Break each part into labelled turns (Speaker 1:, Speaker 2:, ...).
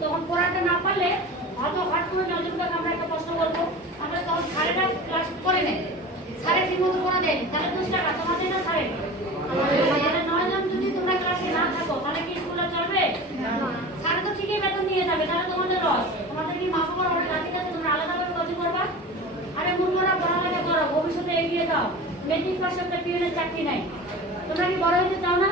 Speaker 1: তখন পড়াতে না পারলে হয়তো হট করে নয়জনকে আমরা একটা প্রশ্ন করব। আমরা তখন স্যারেরা ক্লাস করে নেয় স্যারের ঠিক মতো পড়া দেয়নি। তাহলে দোষ টাকা তোমাদের না নয়জন যদি তোমরা ক্লাসে না থাকো তাহলে কি স্কুলে চলবে? তো ঠিকই বেতন নিয়ে যাবে তাহলে তোমাদের লস তোমাদের কি মাফ করা? হবে রাতে কাছে তোমরা আলাদাভাবে কোচিং করবা? আরে মূর্খরা পড়ালেখা করো ভবিষ্যতে এগিয়ে যাও। মেট্রিক পাস করতে পিএনের চাকরি নাই। তোমরা কি বড় হইতে চাও না?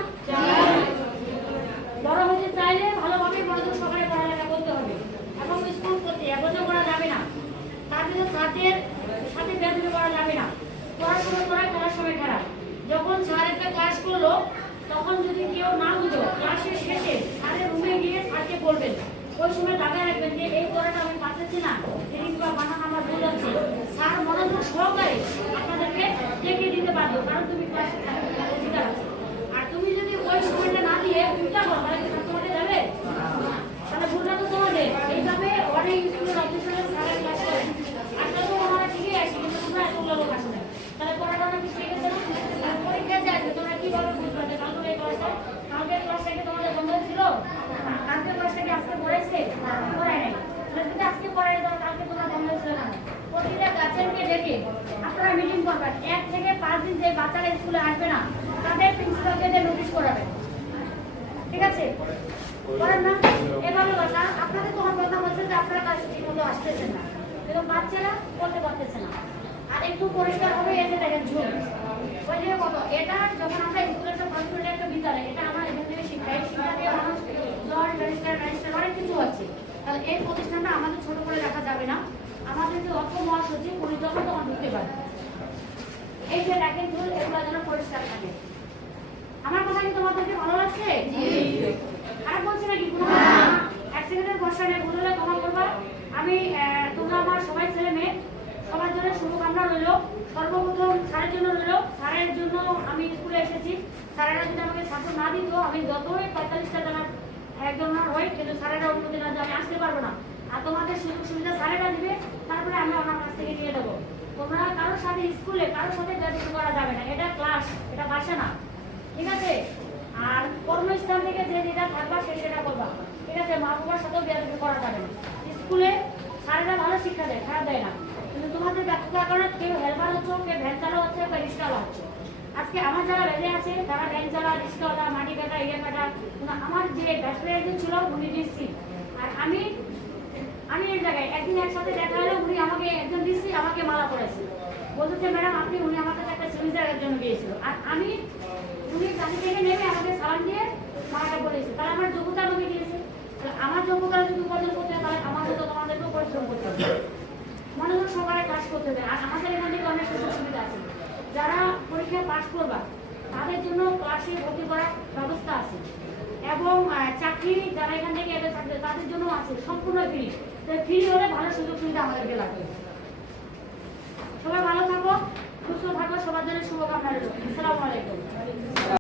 Speaker 1: বড় হতে চাইলে ভালোভাবে মনোযোগ সহকারে পড়ালেখা করতে হবে এবং স্কুল করতে একত্র করা যাবে না তার জন্য স্যারদের সাথে বেদবি করা যাবে না পড়াশোনা করা করার সময় খারাপ যখন স্যার ক্লাস করল, তখন যদি কেউ না বুঝো ক্লাসের শেষে স্যারের রুমে গিয়ে স্যারকে বলবেন। ওই সময় দাদা রাখবেন যে, এই পড়াটা আমি পাঠাচ্ছি না বা বানান, আমার ভুল হচ্ছে। স্যার মনোযোগ সহকারে আপনাদেরকে দেখিয়ে দিতে পারব কারণ তুমি ক্লাসে অধিকার আছে আর তুমি যদি ওই সময়টা না দিয়ে উল্টা করো তাহলে কি স্যার তোমাকে যাবে তাহলে ভুলটা তো তোমাদের এইভাবে অনেক স্কুলের অফিসারের স্যারের ক্লাস করে আসলে তো ওনারা ঠিকই আসে কিন্তু তোমরা এতগুলো লোক আসে না তাহলে পড়াটা অনেক কিছু শিখে গেছে না পরীক্ষা যে আসবে তোমরা কীভাবে বুঝবে যে কালকে এই ক্লাসটা কালকে ক্লাসটা কি তোমাদের বন্ধ ছিল কালকে ক্লাসটা কি আজকে পড়াইছে পড়ায় নাই তাহলে যদি আজকে পড়াই তাহলে কালকে তোমরা বন্ধ ছিল না প্রতিটা গার্জেনকে ডেকে আপনারা মিটিং করবেন। এক থেকে পাঁচ দিন যে বাচ্চারা স্কুলে আসবে না, তাদের প্রিন্সিপালকে দিয়ে নোটিশ করাবেন। ঠিক আছে? করেন না? এভাবে কথা। আপনাদের তখন কথা বলছে যে আপনারা কাজ ঠিক মতো আসতেছেন না। কিন্তু বাচ্চারা করতে পারতেছে না। আর একটু পরিষ্কার হবে এতে দেখেন ঝুল ওই যে কত? এটা যখন আমরা স্কুলের একটা কন্ট্রোলের একটা বিদ্যালয় এটা আমার এখান থেকে শিক্ষা এই শিক্ষা দিয়ে মানুষ জজ ব্যারিস্টার ব্যারিস্টার অনেক কিছু আছে তাহলে এই প্রতিষ্ঠানটা আমাদের ছোট করে রাখা যাবে না আমাদের যে অর্থ মহাসচিব উনি যখন তখন ঢুকতে পারে এই যে দেখেন ঝুল এগুলো যেন পরিষ্কার থাকে। আমার কথা কি তোমাদেরকে ভালো লাগছে? খারাপ বলছি নাকি কোনো এক সেকেন্ডের বর্ষা নেই ভুল ক্ষমা করবা। আমি তোমরা আমার সবাই ছেলে মেয়ে সবার জন্য শুভকামনা রইল। সর্বপ্রথম স্যারের জন্য রইল। স্যারের জন্য আমি স্কুলে এসেছি। স্যারেরা যদি আমাকে সাপোর্ট না দিত আমি যতই পঁয়তাল্লিশটা জানার একজন হই কিন্তু স্যারেরা অনুমতি না দিয়ে আমি আসতে পারব না আর তোমাদের সুযোগ সুবিধা স্যারেরা দিবে তারপরে আমি আমার কাছ থেকে নিয়ে দেবো তোমরা কারোর সাথে স্কুলে, কারোর সাথে গ্রাজুয়েশন করা যাবে না। এটা ক্লাস এটা বাসা না। ঠিক আছে? আর কর্মস্থান থেকে যে যেটা থাকবা, সে সেটা করবা। ঠিক আছে? মা বাবার সাথেও বিয়াদবি করা যাবে না। স্কুলে স্যারেরা ভালো শিক্ষা দেয়, খারাপ দেয় না। কিন্তু তোমাদের ব্যর্থতার কারণে কেউ হেল্পার হচ্ছে, কেউ ভ্যান হচ্ছে, কেউ রিক্সাওয়ালা হচ্ছে। আজকে আমার যারা বেঁধে আছে, তারা ভ্যান চালা মাটি কাটা ইয়ে কাটা আমার যে ব্যাচেলার একজন ছিল, উনি দিচ্ছি আর আমি আমি এই জায়গায় একদিন একসাথে দেখা হলো, উনি আমাকে একজন দিচ্ছি আমাকে মালা পড়েছে বলতেছে, ম্যাডাম, আপনি, উনি আমার কাছে একটা সেমিনারের জন্য গিয়েছিল। আর আমি, উনি গাড়ি থেকে নেমে আমাকে সালাম দিয়ে মালাটা বলেছে তাহলে আমার যোগ্যতা আমাকে দিয়েছে। আমার যোগ্যতা যদি উপার্জন করতে হয়, তাহলে আমার মতো তোমাদেরকেও পরিশ্রম করতে হবে। মনোযোগ সহকারে কাজ করতে হবে। আর আমাদের এখান থেকে অনেক সুযোগ সুবিধা আছে। যারা পরীক্ষায় পাশ করবা, তাদের জন্য ক্লাসে ভর্তি করার ব্যবস্থা আছে। এবং চাকরি যারা এখান থেকে তাদের জন্য আছে। সম্পূর্ণ ফ্রি ফ্রি হলে ভালো সুযোগ সুবিধা আমাদেরকে লাগবে। সবাই ভালো থাকো, সুস্থ থাকো, সবার জন্য শুভকামনা রইল। আসসালামু আলাইকুম।